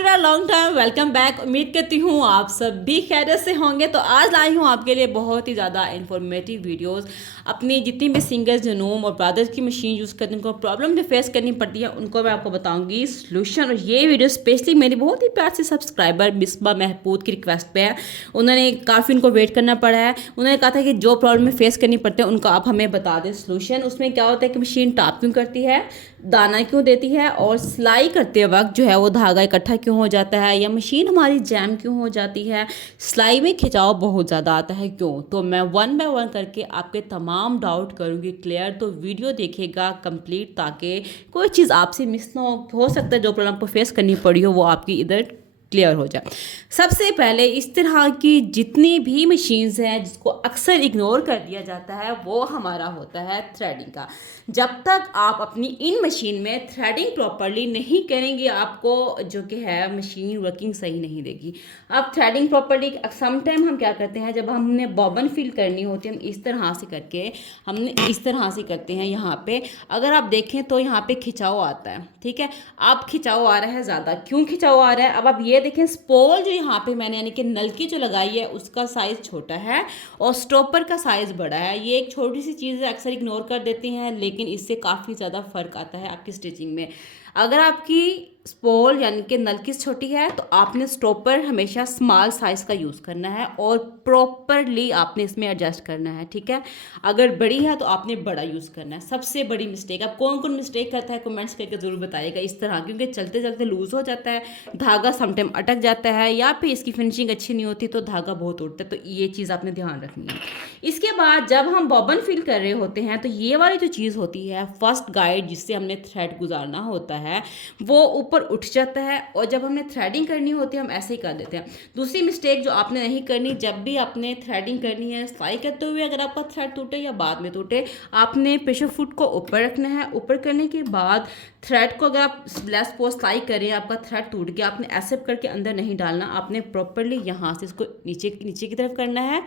After a long time welcome back. उम्मीद करती हूँ आप सब भी खैरियत से होंगे। तो आज लाई हूँ आपके लिए बहुत ही ज़्यादा इंफॉर्मेटिव वीडियोस। अपनी जितनी भी सिंगर्स जनूम और ब्रदर्स की मशीन यूज़ करते हैं, उनको प्रॉब्लम जो फेस करनी पड़ती है उनको मैं आपको बताऊँगी सोल्यूशन। और ये वीडियो स्पेशली मेरी बहुत ही प्यार से सब्सक्राइबर मिसबा महपूद की रिक्वेस्ट पे है। उन्होंने काफ़ी उनको वेट करना पड़ा है। उन्होंने कहा था कि जो प्रॉब्लम फेस करनी पड़ती है उनको आप हमें बता दें सोल्यूशन। उसमें क्या होता है कि मशीन टॉप क्यों करती है, दाना क्यों देती है, और सिलाई करते वक्त जो है वो धागा इकट्ठा क्यों हो जाता है, या मशीन हमारी जैम क्यों हो जाती है, सिलाई में खिंचाव बहुत ज़्यादा आता है क्यों। तो मैं वन बाय वन करके आपके तमाम डाउट करूँगी क्लियर। तो वीडियो देखिएगा कंप्लीट ताकि कोई चीज़ आपसे मिस ना हो सकता है जो प्रॉब्लम आपको फेस करनी पड़ी हो वो आपकी इधर क्लियर हो जाए। सबसे पहले इस तरह की जितनी भी मशीन्स हैं जिसको अक्सर इग्नोर कर दिया जाता है वो हमारा होता है थ्रेडिंग का। जब तक आप अपनी इन मशीन में थ्रेडिंग प्रॉपरली नहीं करेंगे आपको जो कि है मशीन वर्किंग सही नहीं देगी। अब थ्रेडिंग प्रॉपरली सम टाइम हम क्या करते हैं, जब हमने बॉबन फिल करनी होती है हम इस तरह से करके हमने इस तरह से करते हैं। यहाँ पे अगर आप देखें तो यहाँ पे खिंचाव आता है, ठीक है। अब खिंचाव आ रहा है ज़्यादा, क्यों खिंचाव आ रहा है। अब आप ये देखें स्पोल जो यहाँ पे मैंने यानी कि नलकी जो लगाई है उसका साइज़ छोटा है और स्टॉपर का साइज़ बड़ा है। ये एक छोटी सी चीज़ है, अक्सर इग्नोर कर देते हैं, लेकिन इससे काफ़ी ज़्यादा फ़र्क आता है आपकी स्टिचिंग में। अगर आपकी स्पोल यानी कि नलकी छोटी है तो आपने स्टॉपर हमेशा स्मॉल साइज़ का यूज़ करना है और प्रॉपरली आपने इसमें एडजस्ट करना है, ठीक है। अगर बड़ी है तो आपने बड़ा यूज़ करना है। सबसे बड़ी मिस्टेक, अब कौन कौन मिस्टेक करता है कमेंट्स करके ज़रूर बताइएगा इस तरह, क्योंकि चलते चलते लूज़ हो जाता है, धागा समटाइम अटक जाता है, या फिर इसकी फिनिशिंग अच्छी नहीं होती तो धागा बहुत उड़ता है। तो ये चीज़ आपने ध्यान रखनी है। इसके बाद जब हम बॉबन फिल कर रहे होते हैं तो ये वाली जो चीज़ होती है फर्स्ट गाइड जिससे हमने थ्रेड गुजारना होता है वो ऊपर उठ जाता है, और जब हमने थ्रेडिंग करनी होती है हम ऐसे ही कर देते हैं। दूसरी मिस्टेक जो आपने नहीं करनी, जब भी आपने थ्रेडिंग करनी है सिलाई करते हुए अगर आपका थ्रेड टूटे या बाद में टूटे, आपने प्रेशर फुट को ऊपर रखना है। ऊपर करने के बाद थ्रेड को अगर आप लेस पोस्ट सिलाई करें आपका थ्रेड टूट गया, आपने ऐसे करके अंदर नहीं डालना, आपने प्रॉपरली यहाँ से इसको नीचे नीचे की तरफ करना है।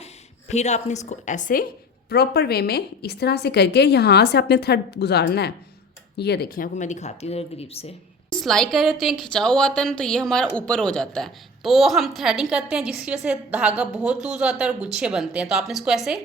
फिर आपने इसको ऐसे प्रॉपर वे में इस तरह से करके यहाँ से आपने थ्रेड गुजारना है। ये देखिए आपको मैं दिखाती हूँ करीब से। सिलाई कर रहे हैं खिंचाव आता है ना, तो ये हमारा ऊपर हो जाता है, तो हम थ्रेडिंग करते हैं जिसकी वजह से धागा बहुत लूज आता है और गुच्छे बनते हैं। तो आपने इसको ऐसे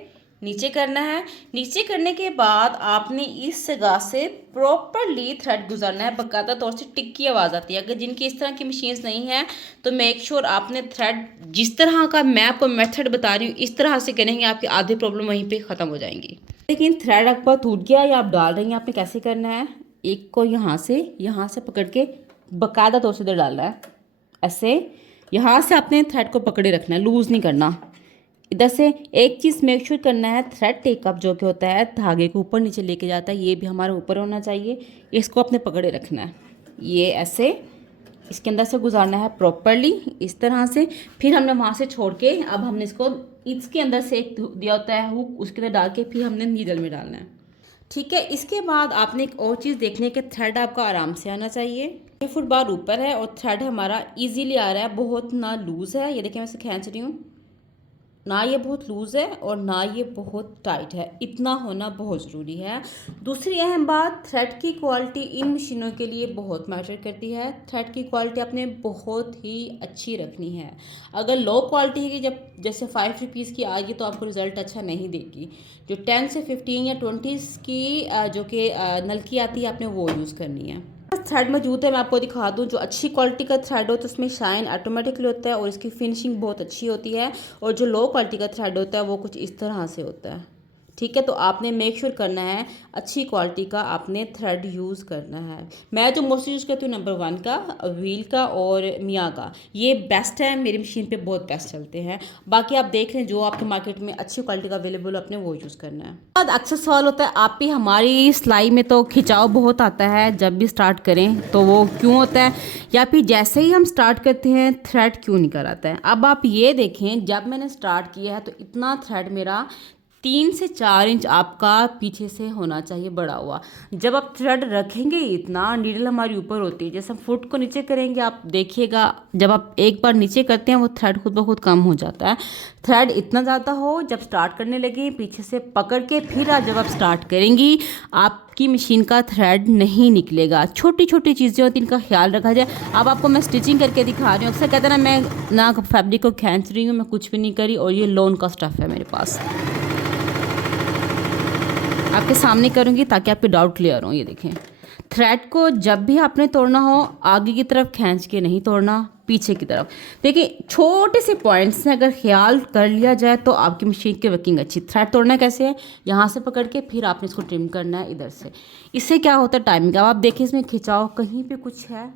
नीचे करना है। नीचे करने के बाद आपने इस जगह से प्रॉपरली थ्रेड गुजारना है। बाकायदा तौर से टिक की आवाज़ आती है। अगर जिनकी इस तरह की मशीन्स नहीं है तो मेक श्योर आपने थ्रेड जिस तरह का मैं आपको मेथड बता रही हूँ इस तरह से करेंगे, आपकी आधी प्रॉब्लम वहीं पर ख़त्म हो जाएंगी। लेकिन थ्रेड आपका टूट गया या आप डाल रही हैं, आपने कैसे करना है, एक को यहाँ से पकड़ के बाकायदा तौर से इधर डालना है ऐसे। यहाँ से आपने थ्रेड को पकड़े रखना है, लूज़ नहीं करना। इधर से एक चीज़ मेक श्योर करना है, थ्रेड टेकअप जो कि होता है धागे को ऊपर नीचे लेके जाता है, ये भी हमारे ऊपर होना चाहिए। इसको अपने पकड़े रखना है, ये ऐसे इसके अंदर से गुजारना है प्रॉपरली इस तरह से। फिर हमने वहाँ से छोड़ के अब हमने इसको इसके अंदर से एक दिया होता है हुक, उसके अंदर डाल के फिर हमने नीडल में डालना है, ठीक है। इसके बाद आपने एक और चीज़ देखनी है कि थ्रेड आपका आराम से आना चाहिए। 6 फुट बार ऊपर है और थ्रेड हमारा इजीली आ रहा है, बहुत ना लूज़ है। ये देखिए मैं इसे खींच रही हूँ, ना ये बहुत लूज़ है और ना ये बहुत टाइट है, इतना होना बहुत ज़रूरी है। दूसरी अहम बात, थ्रेड की क्वालिटी इन मशीनों के लिए बहुत मैटर करती है। थ्रेड की क्वालिटी आपने बहुत ही अच्छी रखनी है। अगर लो क्वालिटी की जब जैसे 5 रुपीज़ की आएगी तो आपको रिज़ल्ट अच्छा नहीं देगी। जो 10 से 15 या 20 की जो कि नलकी आती है आपने वो यूज़ करनी है। थ्रेड मौजूद है, मैं आपको दिखा दूं। जो अच्छी क्वालिटी का थ्रेड हो तो उसमें शाइन ऑटोमेटिकली होता है और इसकी फिनिशिंग बहुत अच्छी होती है, और जो लो क्वालिटी का थ्रेड होता है वो कुछ इस तरह से होता है, ठीक है। तो आपने मेक श्योर करना है अच्छी क्वालिटी का आपने थ्रेड यूज़ करना है। मैं जो मोस्टली यूज़ करती हूँ नंबर 1 का, व्हील का और मियाँ का, ये बेस्ट है, मेरी मशीन पे बहुत बेस्ट चलते हैं। बाकी आप देख लें जो आपके मार्केट में अच्छी क्वालिटी का अवेलेबल हो अपने वो यूज़ करना है। बाद अक्सर सवाल होता है आप भी हमारी सिलाई में तो खिंचाव बहुत आता है जब भी स्टार्ट करें, तो वो क्यों होता है, या फिर जैसे ही हम स्टार्ट करते हैं थ्रेड क्यों निकल आता है। अब आप ये देखें, जब मैंने स्टार्ट किया है तो इतना थ्रेड मेरा 3 से 4 इंच आपका पीछे से होना चाहिए बढ़ा हुआ। जब आप थ्रेड रखेंगे इतना, नीडल हमारी ऊपर होती है, जैसे हम फुट को नीचे करेंगे आप देखिएगा, जब आप एक बार नीचे करते हैं वो थ्रेड खुद ब खुद कम हो जाता है। थ्रेड इतना ज़्यादा हो, जब स्टार्ट करने लगे पीछे से पकड़ के फिर जब आप स्टार्ट करेंगी आप आपकी मशीन का थ्रेड नहीं निकलेगा। छोटी छोटी चीज़ें होती हैं, इनका ख्याल रखा जाए। अब आपको मैं स्टिचिंग करके दिखा रही हूँ। अक्सर कहते हैं ना, मैं ना फैब्रिक को खींच रही हूँ, मैं कुछ भी नहीं करी, और ये लोन का स्टफ़ है मेरे पास। आपके सामने करूँगी ताकि आपके डाउट क्लियर हो। ये देखें, थ्रेड को जब भी आपने तोड़ना हो, आगे की तरफ खींच के नहीं तोड़ना, पीछे की तरफ। देखिए, छोटे से पॉइंट्स से अगर ख्याल कर लिया जाए तो आपकी मशीन की वर्किंग अच्छी। थ्रेड तोड़ना कैसे है, यहाँ से पकड़ के फिर आपने इसको ट्रिम करना है इधर से। इससे क्या होता है, टाइमिंग। अब आप देखिए, इसमें खिंचाव कहीं पे कुछ है,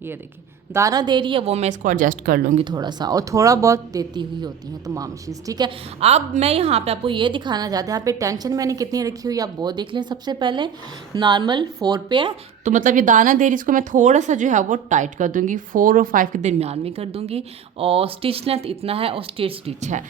ये देखिए दाना दे रही है, वो मैं इसको एडजस्ट कर लूँगी थोड़ा सा, और थोड़ा बहुत देती हुई होती हैं तमाम मशीन्स, ठीक है। अब मैं यहाँ पे आपको ये दिखाना चाहती हूँ, यहाँ पे टेंशन मैंने कितनी रखी हुई है, आप वो देख लें। सबसे पहले नॉर्मल 4 पे है, तो मतलब ये दाना दे रही, इसको मैं थोड़ा सा जो है वो टाइट कर दूँगी, 4 और 5 के दरमियान में कर दूँगी, और स्टिच लेंथ इतना है, और स्ट्रेट स्टिच है।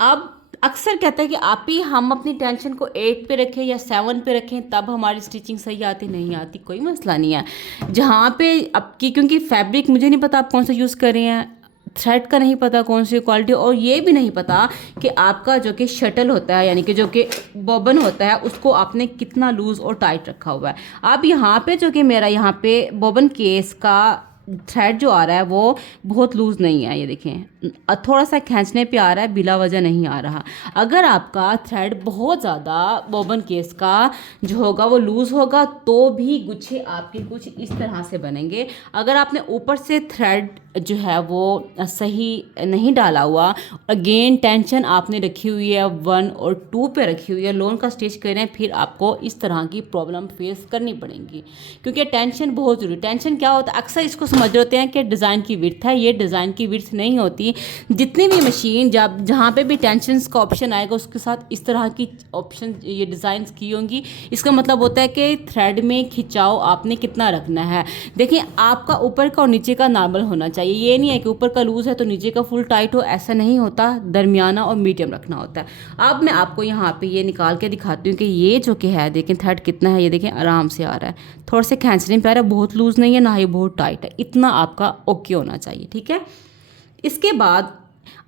अब अक्सर कहता है कि आप ही हम अपनी टेंशन को 8 पे रखें या 7 पे रखें, तब हमारी स्टिचिंग सही आती, नहीं आती, कोई मसला नहीं है। जहाँ पे आपकी, क्योंकि फैब्रिक मुझे नहीं पता आप कौन सा यूज़ कर रहे हैं, थ्रेड का नहीं पता कौन सी क्वालिटी, और ये भी नहीं पता कि आपका जो कि शटल होता है, यानी कि जो कि बॉबन होता है, उसको आपने कितना लूज़ और टाइट रखा हुआ है। अब यहाँ पे जो कि मेरा यहाँ पे बॉबन केस का थ्रेड जो आ रहा है वो बहुत लूज़ नहीं है, ये देखें थोड़ा सा खींचने पे आ रहा है, बिला वजह नहीं आ रहा। अगर आपका थ्रेड बहुत ज़्यादा बॉबन केस का जो होगा वो लूज़ होगा, तो भी गुच्छे आपके कुछ इस तरह से बनेंगे। अगर आपने ऊपर से थ्रेड जो है वो सही नहीं डाला हुआ, अगेन टेंशन आपने रखी हुई है 1 और 2 पे रखी हुई है, लोन का स्टिच करें, फिर आपको इस तरह की प्रॉब्लम फेस करनी पड़ेगी, क्योंकि टेंशन बहुत ज़रूरी। टेंशन क्या होता है, अक्सर इसको समझ रहे होते हैं कि डिज़ाइन की विड्थ है, ये डिज़ाइन की विड्थ नहीं होती। जितनी भी मशीन जहाँ पे भी टेंशन का ऑप्शन आएगा, उसके साथ इस तरह की ऑप्शन ये डिज़ाइन की होंगी। इसका मतलब होता है कि थ्रेड में खिंचाव आपने कितना रखना है। देखिए, आपका ऊपर का और नीचे का नॉर्मल होना चाहिए, ये नहीं है कि ऊपर का लूज़ है तो नीचे का फुल टाइट हो, ऐसा नहीं होता, दरमियाना और मीडियम रखना होता है। अब मैं आपको यहाँ पे ये निकाल के दिखाती हूँ कि ये जो कि है, देखें थ्रेड कितना है, ये देखें आराम से आ रहा है, थोड़ा से खींचने पे आ रहा है, बहुत लूज़ नहीं है ना ही बहुत टाइट है, इतना आपका ओके होना चाहिए, ठीक है। इसके बाद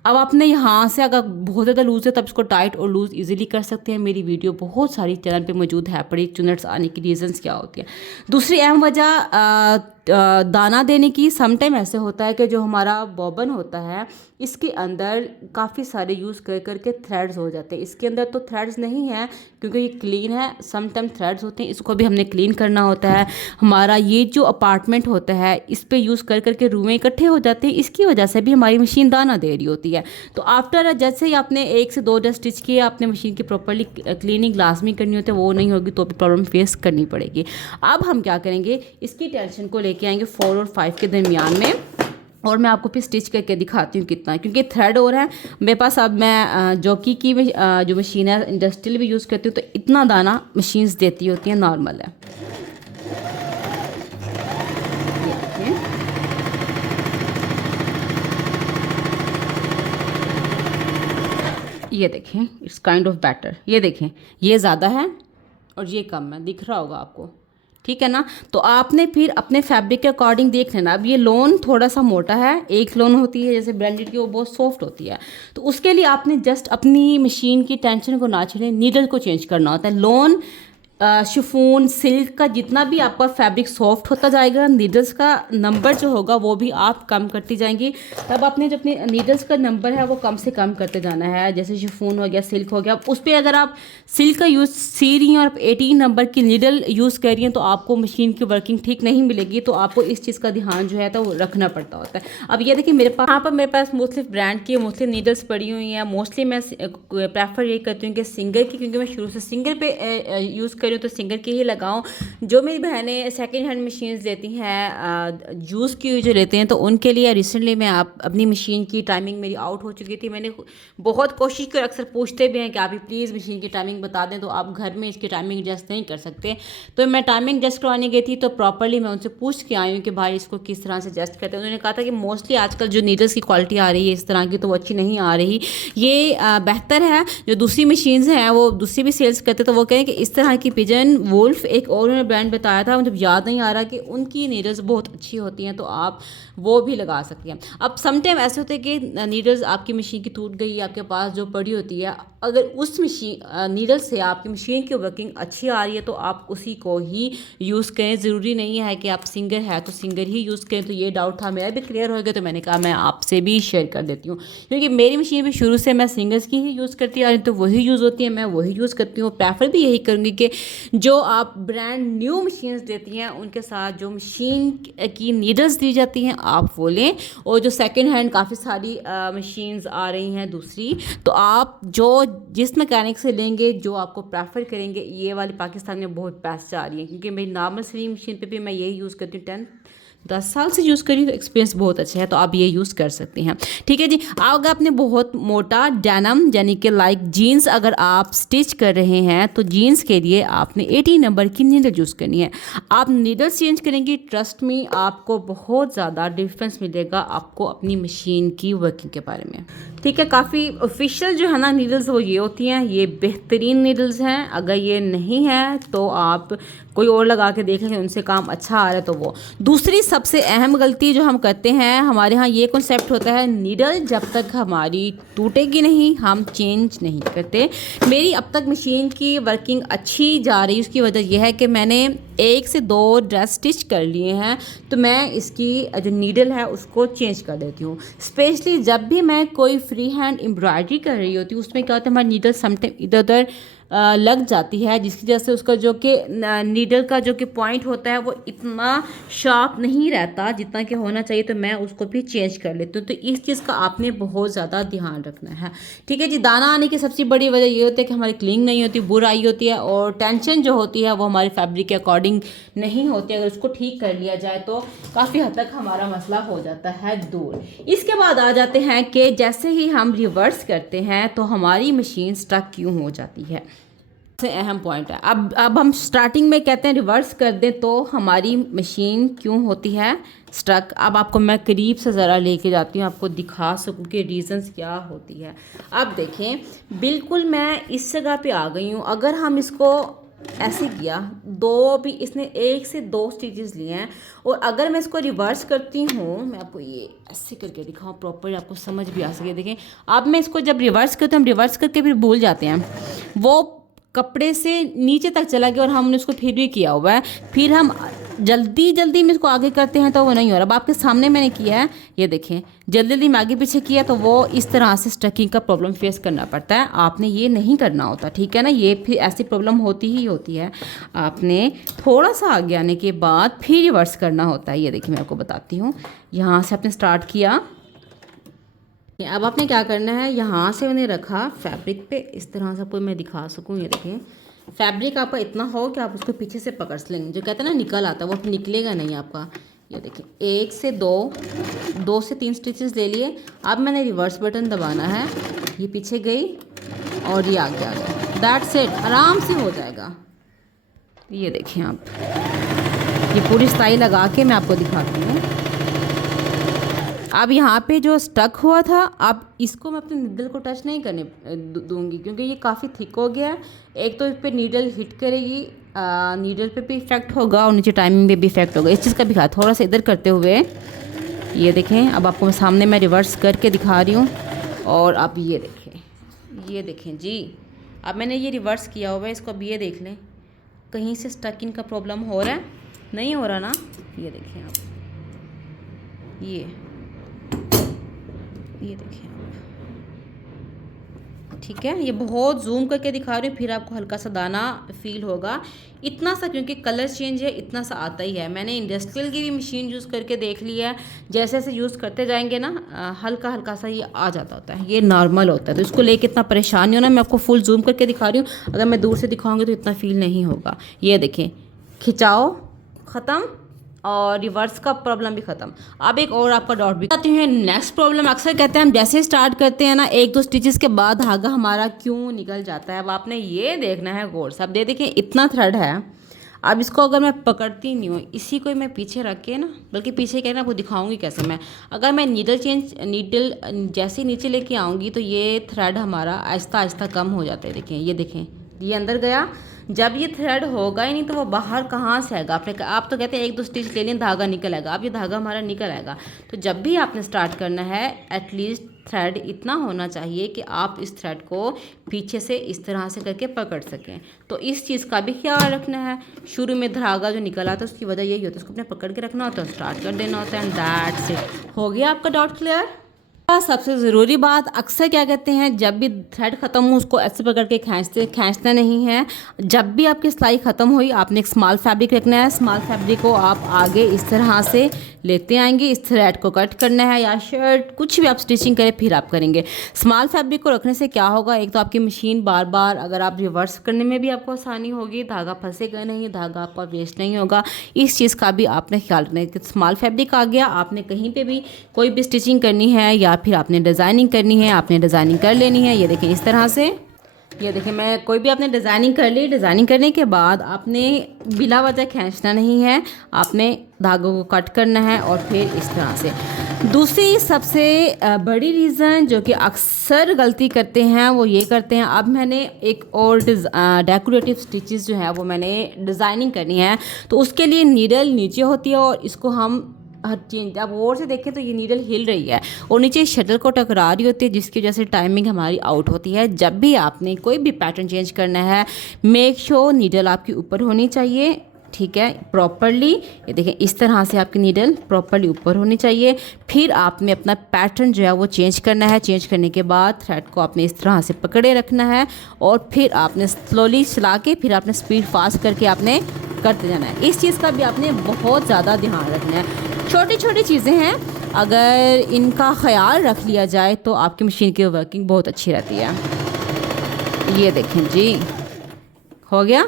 अब आपने यहाँ से अगर बहुत ज़्यादा लूज़ है तब इसको टाइट और लूज़ इजीली कर सकते हैं। मेरी वीडियो बहुत सारी चैनल पे मौजूद है, पड़ी चुनट्स आने की रीजंस क्या होती हैं। दूसरी अहम वजह दाना देने की। समटाइम ऐसे होता है कि जो हमारा बॉबन होता है, इसके अंदर काफ़ी सारे यूज़ कर करके थ्रेड्स हो जाते हैं। इसके अंदर तो थ्रेड्स नहीं है क्योंकि ये क्लीन है, समटाइम थ्रेड्स होते हैं, इसको भी हमने क्लीन करना होता है। हमारा ये जो अपार्टमेंट होता है, इस पे यूज़ कर करके रूमें इकट्ठे हो जाते हैं, इसकी वजह से भी हमारी मशीन दाना दे रही होती है। तो आफ्टर जैसे ही आपने 1 से 2 डस्ट स्टिच किए, आपने मशीन की प्रॉपर्ली क्लीनिंग लाजमी करनी होती है, वो नहीं होगी तो भी प्रॉब्लम फेस करनी पड़ेगी। अब हम क्या करेंगे, इसकी टेंशन को लेके आएंगे 4 और 5 के दरमियान में, और मैं आपको फिर स्टिच करके दिखाती हूँ कितना है, क्योंकि थ्रेड और है मेरे पास। अब मैं जॉकी की जो मशीन है इंडस्ट्रियल भी यूज़ करती हूँ, तो इतना दाना मशीन्स देती होती हैं, नॉर्मल है। ये देखें, इट्स काइंड ऑफ बेटर। ये देखें, ये ज़्यादा है और ये कम है, दिख रहा होगा आपको, ठीक है ना। तो आपने फिर अपने फैब्रिक के अकॉर्डिंग देख लेना। अब ये लोन थोड़ा सा मोटा है, एक लोन होती है जैसे ब्रांडेड की, वो बहुत सॉफ्ट होती है, तो उसके लिए आपने जस्ट अपनी मशीन की टेंशन को ना छोड़ें, नीडल को चेंज करना होता है। लोन शिफॉन सिल्क का जितना भी आपका फैब्रिक सॉफ्ट होता जाएगा, नीडल्स का नंबर जो होगा वो भी आप कम करती जाएंगी। तब आपने जो अपने नीडल्स का नंबर है वो कम से कम करते जाना है। जैसे शिफॉन हो गया, सिल्क हो गया, उस पर अगर आप सिल्क का यूज़ सी रही हैं और 18 नंबर की नीडल यूज़ कर रही हैं, तो आपको मशीन की वर्किंग ठीक नहीं मिलेगी। तो आपको इस चीज़ का ध्यान जो है तो रखना पड़ता होता है। अब ये देखिए, मेरे पास यहाँ पर मेरे पास मुख्तलिफ ब्रांड की मुख्तलिफ नीडल्स पड़ी हुई हैं। मोस्टली मैं प्रेफर ये करती हूँ कि सिंगर की, क्योंकि मैं शुरू से सिंगर पे यूज़ करूँ तो सिंगर की ही लगाऊं। जो मेरी बहनें सेकंड हैंड मशीन्स लेती हैं, यूज़ की हुई जो लेते हैं, तो उनके लिए रिसेंटली मैं अपनी मशीन की टाइमिंग मेरी आउट हो चुकी थी। मैंने बहुत कोशिश की, अक्सर पूछते भी हैं कि आप ही प्लीज़ मशीन की टाइमिंग बता दें, तो आप घर में इसकी टाइमिंग एडजस्ट नहीं कर सकते। तो मैं टाइमिंग एडजस्ट करवाने गई थी, तो प्रॉपरली मैं उनसे पूछ के आई हूँ कि भाई इसको किस तरह से एडजस्ट करते हैं। उन्होंने कहा था कि मोस्टली आजकल जो नीडल्स की क्वालिटी आ रही है इस तरह की, तो वो अच्छी नहीं आ रही। ये बेहतर है, जो दूसरी मशीन्स हैं वो दूसरी भी सेल्स करते, तो वो कहें कि इस तरह की पिजन वुल्फ एक और उन्होंने ब्रांड बताया था, मुझे याद नहीं आ रहा, कि उनकी नीडल्स बहुत अच्छी होती हैं, तो आप वो भी लगा सकती हैं। अब समटाइम ऐसे होते हैं कि नीडल्स आपकी मशीन की टूट गई, आपके पास जो पड़ी होती है, अगर उस मशीन नीडल से आपकी मशीन की वर्किंग अच्छी आ रही है तो आप उसी को ही यूज़ करें। ज़रूरी नहीं है कि आप सिंगर है तो सिंगर ही यूज़ करें। तो ये डाउट था मेरा भी क्लियर हो गया, तो मैंने कहा मैं आपसे भी शेयर कर देती हूँ, क्योंकि मेरी मशीन भी शुरू से मैं सिंगर्स की ही यूज़ करती आ रही, तो वही यूज़ होती है, मैं वही यूज़ करती हूँ। प्रेफर भी यही करूँगी कि जो आप ब्रांड न्यू मशीन्स देती हैं उनके साथ जो मशीन की नीडल्स दी जाती हैं आप वो लें, और जो सेकेंड हैंड काफ़ी सारी मशीन्स आ रही हैं दूसरी, तो आप जो जिस मैकेनिक से लेंगे, जो आपको प्रेफर करेंगे, ये वाली पाकिस्तान में बहुत बेस्ट आ रही है, क्योंकि मेरी नॉर्मल स्विंग मशीन पे भी मैं यही यूज़ करती हूँ। 10 साल से यूज़ करी, तो एक्सपीरियंस बहुत अच्छा है, तो आप ये यूज़ कर सकती हैं। ठीक है जी। अगर आपने बहुत मोटा डेनम यानी कि लाइक जीन्स अगर आप स्टिच कर रहे हैं, तो जीन्स के लिए आपने 18 नंबर की नीडल यूज़ करनी है। आप नीडल चेंज करेंगी, ट्रस्ट मी आपको बहुत ज़्यादा डिफरेंस मिलेगा आपको अपनी मशीन की वर्किंग के बारे में। ठीक है, काफ़ी ऑफिशियल जो है ना नीडल्स वो ये होती हैं, ये बेहतरीन नीडल्स हैं। अगर ये नहीं है तो आप कोई और लगा के देख लें, उनसे काम अच्छा आ रहा है तो वो। दूसरी सबसे अहम गलती जो हम करते हैं, हमारे यहाँ ये कॉन्सेप्ट होता है, नीडल जब तक हमारी टूटेगी नहीं हम चेंज नहीं करते। मेरी अब तक मशीन की वर्किंग अच्छी जा रही है, उसकी वजह यह है कि मैंने 1 से 2 ड्रेस स्टिच कर लिए हैं, तो मैं इसकी जो नीडल है उसको चेंज कर देती हूँ। स्पेशली जब भी मैं कोई फ्री हैंड एम्ब्रॉयडरी कर रही होती हूँ, उसमें क्या होता है, हमारी नीडल समटाइम इधर उधर लग जाती है, जिसकी वजह से उसका जो कि नीडल का जो कि पॉइंट होता है वो इतना शार्प नहीं रहता जितना कि होना चाहिए, तो मैं उसको भी चेंज कर लेती हूँ। तो इस चीज़ का आपने बहुत ज़्यादा ध्यान रखना है। ठीक है जी। दाना आने की सबसे बड़ी वजह ये होती है कि हमारी क्लिंग नहीं होती, बुर आई होती है, और टेंशन जो होती है वो हमारे फैब्रिक के अकॉर्डिंग नहीं होती। अगर उसको ठीक कर लिया जाए तो काफ़ी हद तक हमारा मसला हो जाता है दूर। इसके बाद आ जाते हैं कि जैसे ही हम रिवर्स करते हैं तो हमारी मशीन स्टक क्यों हो जाती है, से अहम पॉइंट है। अब हम स्टार्टिंग में कहते हैं रिवर्स कर दें तो हमारी मशीन क्यों होती है स्ट्रक। अब आपको मैं करीब से ज़रा लेके जाती हूँ, आपको दिखा सकूँ कि रीज़न्स क्या होती है। अब देखें, बिल्कुल मैं इस जगह पे आ गई हूँ। अगर हम इसको ऐसे किया, इसने 1 से 2 स्टिचेस लिए हैं, और अगर मैं इसको रिवर्स करती हूँ, मैं आपको ये ऐसे करके दिखाऊँ प्रॉपर, आपको समझ भी आ सके। देखें, अब मैं इसको जब रिवर्स करते हैं, हम रिवर्स करके फिर भूल जाते हैं, वो कपड़े से नीचे तक चला गया और हमने उसको फिर भी किया हुआ है, फिर हम जल्दी में इसको आगे करते हैं तो वो नहीं हो रहा। अब आपके सामने मैंने किया है, ये देखें, जल्दी में आगे पीछे किया तो वो इस तरह से स्टकिंग का प्रॉब्लम फेस करना पड़ता है। आपने ये नहीं करना होता, ठीक है ना, ये फिर ऐसी प्रॉब्लम होती ही होती है। आपने थोड़ा सा आगे आने के बाद फिर रिवर्स करना होता है। ये देखिए, मैं आपको बताती हूँ, यहाँ से आपने स्टार्ट किया, अब आपने क्या करना है, यहाँ से मैंने रखा फैब्रिक पे, इस तरह से आपको मैं दिखा सकूँ। ये देखें, फैब्रिक आपका इतना हो कि आप उसको पीछे से पकड़ लेंगे, जो कहते हैं ना निकल आता है, वो निकलेगा नहीं आपका। ये देखिए, 1 से 2 से 3 स्टिचेस ले लिए। अब मैंने रिवर्स बटन दबाना है, ये पीछे गई और ये आगे आ गया, दैट्स इट, आराम से हो जाएगा। ये देखें आप, ये पूरी स्टाइल लगा के मैं आपको दिखाती हूँ। अब यहाँ पे जो स्टक हुआ था, अब इसको मैं अपने नीडल को टच नहीं करने दूंगी, क्योंकि ये काफ़ी थिक हो गया है। एक तो इस पर नीडल हिट करेगी, नीडल पे भी इफेक्ट होगा और नीचे टाइमिंग पे भी इफेक्ट होगा। इस चीज़ का भी खा थोड़ा सा इधर करते हुए, ये देखें, अब आपको सामने मैं रिवर्स करके दिखा रही हूँ, और आप ये देखें जी, अब मैंने ये रिवर्स किया हुआ है, इसको अब ये देख लें, कहीं से स्टकिंग का प्रॉब्लम हो रहा है, नहीं हो रहा ना। ये देखें आप, ये देखें आप, ठीक है, ये बहुत जूम करके दिखा रही हूँ, फिर आपको हल्का सा दाना फील होगा, इतना सा, क्योंकि कलर चेंज है, इतना सा आता ही है। मैंने इंडस्ट्रियल की भी मशीन यूज़ करके देख लिया है, जैसे जैसे यूज़ करते जाएंगे ना, हल्का हल्का सा ये आ जाता होता है, ये नॉर्मल होता है, तो इसको लेके इतना परेशान नहीं होना। मैं आपको फुल जूम करके दिखा रही हूँ, अगर मैं दूर से दिखाऊंगी तो इतना फील नहीं होगा। ये देखें, खिंचाओ ख़त्म और रिवर्स का प्रॉब्लम भी ख़त्म। अब एक और आपका डॉट भी आते हैं। नेक्स्ट प्रॉब्लम अक्सर कहते हैं हम जैसे स्टार्ट करते हैं ना, 1-2 स्टिचेस के बाद धागा हमारा क्यों निकल जाता है। अब आपने ये देखना है गौर से। अब देखिए, इतना थ्रेड है, अब इसको अगर मैं पकड़ती नहीं हूँ, इसी को मैं पीछे रख के ना, बल्कि पीछे कहना आपको दिखाऊंगी कैसे मैं, अगर मैं नीडल जैसे नीचे लेके आऊँगी तो ये थ्रेड हमारा आहिस्ता आहिस्ता कम हो जाता है। देखें, ये देखें, ये अंदर गया, जब ये थ्रेड होगा ही नहीं तो वो बाहर कहाँ से आएगा। आप तो कहते हैं 1-2 स्टिच ले लें धागा निकल आएगा, अब ये धागा हमारा निकल आएगा। तो जब भी आपने स्टार्ट करना है एटलीस्ट थ्रेड इतना होना चाहिए कि आप इस थ्रेड को पीछे से इस तरह से करके पकड़ सकें। तो इस चीज़ का भी ख्याल रखना है। शुरू में धागा जो निकल आता है उसकी वजह यही होती है, उसको अपने पकड़ के रखना होता है, स्टार्ट कर देना होता है। And that's it. हो गया आपका डाउट क्लियर। सबसे ज़रूरी बात, अक्सर क्या कहते हैं, जब भी थ्रेड ख़त्म हो उसको ऐसे पकड़ के खींचना नहीं है। जब भी आपकी सिलाई ख़त्म हुई आपने एक स्मॉल फैब्रिक रखना है। स्मॉल फैब्रिक को आप आगे इस तरह से लेते आएंगे, इस थ्रेड को कट करना है या शर्ट कुछ भी आप स्टिचिंग करें फिर आप करेंगे। स्मॉल फैब्रिक को रखने से क्या होगा, एक तो आपकी मशीन बार बार अगर आप रिवर्स करने में भी आपको आसानी होगी, धागा फंसेगा नहीं, धागा आपका वेस्ट नहीं होगा। इस चीज़ का भी आपने ख्याल रखना है कि स्मॉल फैब्रिक आ गया, आपने कहीं पे भी कोई भी स्टिचिंग करनी है या फिर आपने डिज़ाइनिंग करनी है, आपने डिज़ाइनिंग कर लेनी है। ये देखें इस तरह से, ये देखिए मैं कोई भी आपने डिज़ाइनिंग कर ली। डिज़ाइनिंग करने के बाद आपने बिला वजह खींचना नहीं है, आपने धागों को कट करना है और फिर इस तरह से। दूसरी सबसे बड़ी रीज़न जो कि अक्सर गलती करते हैं वो ये करते हैं, अब मैंने एक और डेकोरेटिव स्टिचेस जो है वो मैंने डिज़ाइनिंग करनी है, तो उसके लिए नीडल नीचे होती है और इसको हम हर चीज़ आप और से देखें तो ये नीडल हिल रही है और नीचे शटल को टकरा रही होती है, जिसकी वजह से टाइमिंग हमारी आउट होती है। जब भी आपने कोई भी पैटर्न चेंज करना है मेक श्योर नीडल आपकी ऊपर होनी चाहिए, ठीक है, प्रॉपरली। ये देखें इस तरह से आपकी नीडल प्रॉपरली ऊपर होनी चाहिए। फिर आपने अपना पैटर्न जो है वो चेंज करना है। चेंज करने के बाद थ्रेड को आपने इस तरह से पकड़े रखना है और फिर आपने स्लोली चला के फिर आपने स्पीड फास्ट करके आपने करते जाना है। इस चीज़ का भी आपने बहुत ज़्यादा ध्यान रखना है। छोटी छोटी चीज़ें हैं, अगर इनका ख्याल रख लिया जाए तो आपकी मशीन की वर्किंग बहुत अच्छी रहती है। ये देखें जी, हो गया।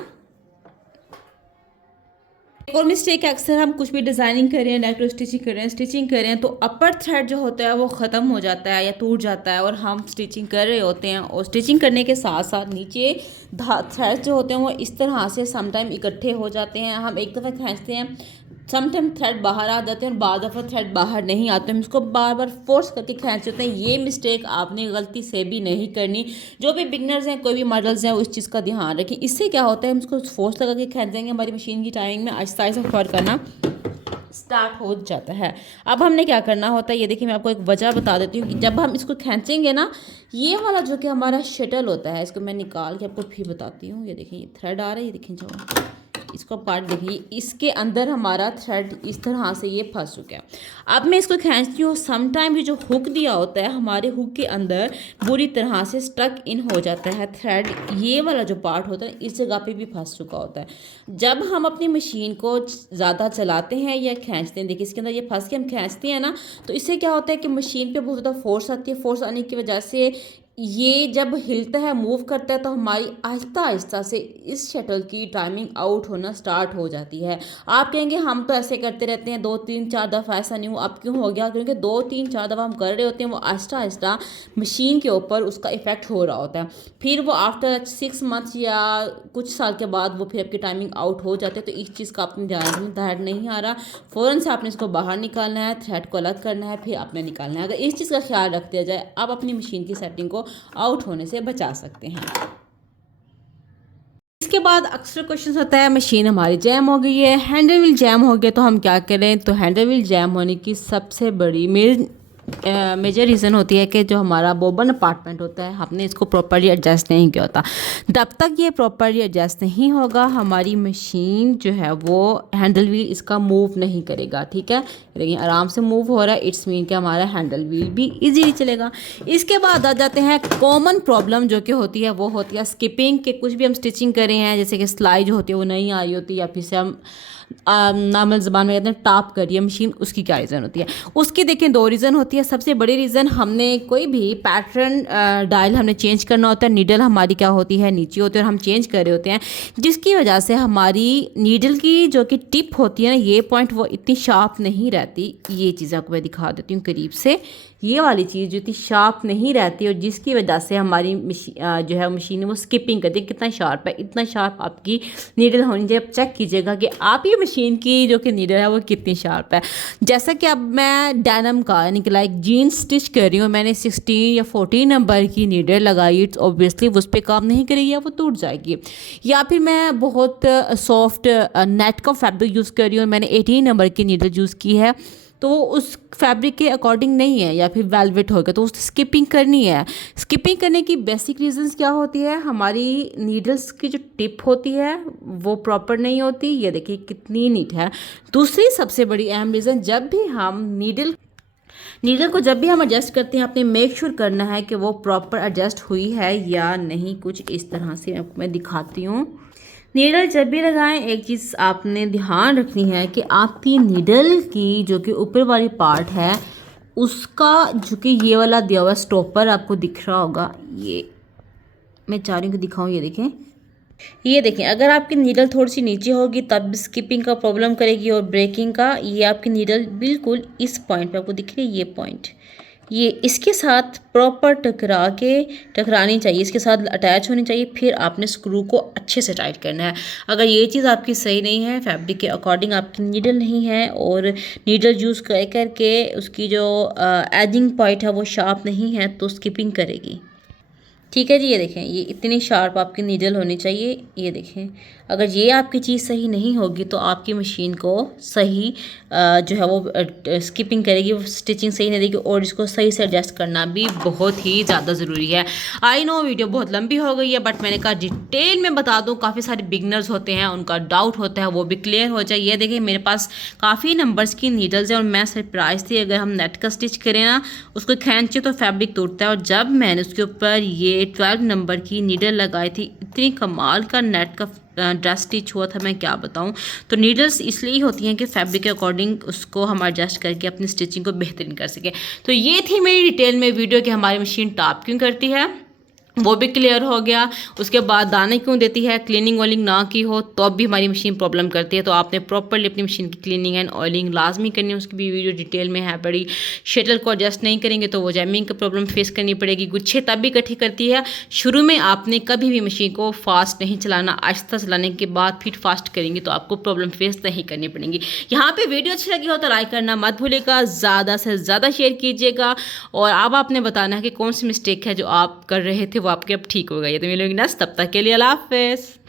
एक और मिस्टेक है, अक्सर हम कुछ भी डिज़ाइनिंग कर रहे हैं, डेकोरेटिव स्टिचिंग कर रहे हैं तो अपर थ्रेड जो होता है वो ख़त्म हो जाता है या टूट जाता है और हम स्टिचिंग कर रहे होते हैं और स्टिचिंग करने के साथ साथ नीचे थ्रेड जो होते हैं वो इस तरह से समटाइम इकट्ठे हो जाते हैं। हम एक दफ़ा खींचते हैं, समटाइम थ्रेड बाहर आ जाते हैं और बाद दफ़ा थ्रेड बाहर नहीं आते, हम इसको बार बार फोर्स करके खींच देते हैं। ये मिस्टेक आपने गलती से भी नहीं करनी। जो भी बिगनर्स हैं, कोई भी मॉडल्स हैं, उस चीज़ का ध्यान रखें। इससे क्या होता है, हम इसको फोर्स लगा के खींच देंगे, हमारी मशीन की टाइमिंग में आहिस्ता आहिस्ता फर्क करना स्टार्ट हो जाता है। अब हमने क्या करना होता है, ये देखिए मैं आपको एक वजह बता देती हूँ कि जब हम इसको खींचेंगे ना, ये वाला जो कि हमारा शटल होता है, इसको मैं निकाल के आपको फिर बताती हूँ। ये देखिए ये थ्रेड आ रहा है, ये देखिए जो इसको पार्ट देखिए, इसके अंदर हमारा थ्रेड इस तरह से ये फंस चुका है। अब मैं इसको खींचती हूँ, समटाइम ये जो हुक दिया होता है हमारे हुक के अंदर बुरी तरह से स्टक इन हो जाता है थ्रेड। ये वाला जो पार्ट होता है इस जगह पे भी फंस चुका होता है। जब हम अपनी मशीन को ज़्यादा चलाते हैं या खींचते हैं, देखिए इसके अंदर ये फंस के हम खींचते हैं ना, तो इससे क्या होता है कि मशीन पे बहुत ज़्यादा फोर्स आती है। फोर्स आने की वजह से ये जब हिलता है, मूव करता है, तो हमारी आहिस्ता आहिस्ता से इस शटल की टाइमिंग आउट होना स्टार्ट हो जाती है। आप कहेंगे हम तो ऐसे करते रहते हैं 2-3-4 दफ़ा, ऐसा नहीं हुआ, अब क्यों हो गया? क्योंकि 2-3-4 दफ़ा हम कर रहे होते हैं, वो आहिस्ता आहिस्ता मशीन के ऊपर उसका इफ़ेक्ट हो रहा होता है। फिर वो आफ्टर 6 मंथ्स या कुछ साल के बाद वो फिर आपकी टाइमिंग आउट हो जाती है। तो इस चीज़ का अपने ध्यान में, थ्रेड नहीं आ रहा, फ़ौरन से आपने इसको बाहर निकालना है, थ्रेड को अलग करना है, फिर आपने निकालना है। अगर इस चीज़ का ख्याल रख दिया जाए, आप अपनी मशीन की सेटिंग को आउट होने से बचा सकते हैं। इसके बाद अक्सर क्वेश्चन होता है मशीन हमारी जैम हो गई है, हैंडल व्हील जैम हो गया, तो हम क्या करें? तो हैंडल व्हील जैम होने की सबसे बड़ी मेजर रीज़न होती है कि जो हमारा बोबन अपार्टमेंट होता है, हमने इसको प्रॉपर्ली एडजस्ट नहीं किया होता। जब तक ये प्रॉपर्ली एडजस्ट नहीं होगा, हमारी मशीन जो है वो हैंडल व्हील इसका मूव नहीं करेगा। ठीक है, देखिए आराम से मूव हो रहा है, इट्स मीन कि हमारा हैंडल व्हील भी इजीली चलेगा। इसके बाद आ जाते हैं कॉमन प्रॉब्लम जो कि होती है, वो होती है स्किपिंग के। कुछ भी हम स्टिचिंग कर रहे हैं, जैसे कि सिलाई जो होती है वो नहीं आ रही होती, या फिर से हम नॉर्मल ज़बान में कहते हैं टॉप कर रही है मशीन, उसकी क्या रीज़न होती है? उसकी देखें 2 रीज़न होती है। सबसे बड़ी रीज़न, हमने कोई भी पैटर्न डायल हमने चेंज करना होता है, नीडल हमारी क्या होती है नीचे होती है और हम चेंज कर रहे होते हैं, जिसकी वजह से हमारी नीडल की जो कि टिप होती है ना, ये पॉइंट वो इतनी शार्प नहीं रहती। ये चीज़ आपको मैं दिखा देती हूँ करीब से। ये वाली चीज़ जो इतनी शार्प नहीं रहती और जिसकी वजह से हमारी जो है मशीन वो स्किपिंग करती है। कितना शार्प है, इतना शार्प आपकी नीडल होनी चाहिए। चेक कीजिएगा कि आप ये मशीन की जो कि नीडल है वो कितनी शार्प है। जैसा कि अब मैं डेनिम का यानी कि लाइक जीन्स स्टिच कर रही हूँ, मैंने 16 या 14 नंबर की नीडल लगाई, इट्स ऑब्वियसली उस पर काम नहीं करेगी या वो टूट जाएगी। या फिर मैं बहुत सॉफ्ट नेट का फैब्रिक यूज़ कर रही हूँ, मैंने 18 नंबर की नीडल यूज़ की है, तो उस फैब्रिक के अकॉर्डिंग नहीं है, या फिर वेलवेट हो गया तो उसकी स्किपिंग करनी है। स्किपिंग करने की बेसिक रीजंस क्या होती है, हमारी नीडल्स की जो टिप होती है वो प्रॉपर नहीं होती। ये देखिए कितनी नीट है। दूसरी सबसे बड़ी अहम रीज़न, जब भी हम नीडल को जब भी हम एडजस्ट करते हैं, आपने मेक श्योर करना है कि वो प्रॉपर एडजस्ट हुई है या नहीं। कुछ इस तरह से मैं दिखाती हूँ। नीडल जब भी लगाएं, एक चीज़ आपने ध्यान रखनी है कि आपकी नीडल की जो कि ऊपर वाली पार्ट है उसका जो कि ये वाला दिया हुआ स्टॉपर आपको दिख रहा होगा, ये मैं चाह रही हूँ कि दिखाऊँ, ये देखें अगर आपकी नीडल थोड़ी सी नीचे होगी तब स्किपिंग का प्रॉब्लम करेगी और ब्रेकिंग का। ये आपकी नीडल बिल्कुल इस पॉइंट पे आपको दिख रही है, ये पॉइंट, ये इसके साथ प्रॉपर टकरानी चाहिए, इसके साथ अटैच होनी चाहिए, फिर आपने स्क्रू को अच्छे से टाइट करना है। अगर ये चीज़ आपकी सही नहीं है, फैब्रिक के अकॉर्डिंग आपकी नीडल नहीं है और नीडल यूज़ करके उसकी जो एजिंग पॉइंट है वो शार्प नहीं है तो स्किपिंग करेगी। ठीक है जी, ये देखें ये इतनी शार्प आपकी नीडल होनी चाहिए। ये देखें अगर ये आपकी चीज़ सही नहीं होगी तो आपकी मशीन को सही जो है वो स्किपिंग करेगी, वो स्टिचिंग सही नहीं देगी और इसको सही से एडजस्ट करना भी बहुत ही ज़्यादा ज़रूरी है। आई नो वीडियो बहुत लंबी हो गई है बट मैंने कहा डिटेल में बता दूँ, काफ़ी सारे बिगनर्स होते हैं उनका डाउट होता है वो भी क्लियर हो जाए। ये देखें मेरे पास काफ़ी नंबर्स की नीडल्स हैं और मैं सरप्राइज थी, अगर हम नेट का स्टिच करें ना उसको खींचे तो फैब्रिक टूटता है। और जब मैंने उसके ऊपर ये 12 नंबर की नीडल लगाई थी, इतनी कमाल का नेट का ड्रेस स्टिच हुआ था, मैं क्या बताऊं। तो नीडल्स इसलिए होती हैं कि फैब्रिक के अकॉर्डिंग उसको हम एडजस्ट करके अपनी स्टिचिंग को बेहतरीन कर सकें। तो ये थी मेरी डिटेल में वीडियो कि हमारी मशीन टॉप क्यों करती है, वो भी क्लियर हो गया। उसके बाद दाने क्यों देती है, क्लीनिंग ऑयलिंग ना की हो तो अब भी हमारी मशीन प्रॉब्लम करती है। तो आपने प्रॉपरली अपनी मशीन की क्लीनिंग एंड ऑयलिंग लाजमी करनी है, उसकी भी वीडियो डिटेल में है बड़ी। शटल को एडजस्ट नहीं करेंगे तो वो जैमिंग की प्रॉब्लम फेस करनी पड़ेगी। गुच्छे तब भी इकट्ठी करती है। शुरू में आपने कभी भी मशीन को फास्ट नहीं चलाना, आहिस्ता चलाने के बाद फिर फास्ट करेंगे तो आपको प्रॉब्लम फेस नहीं करनी पड़ेगी। यहाँ पर वीडियो अच्छी लगी हो तो लाइक करना मत भूलिएगा, ज़्यादा से ज़्यादा शेयर कीजिएगा और अब आपने बताना है कि कौन सी मिस्टेक है जो आप कर रहे थे वो आपके अब ठीक हो गई है। तो मिलेंगे नेक्स्ट, तब तक के लिए अल्लाह हाफ़िज़।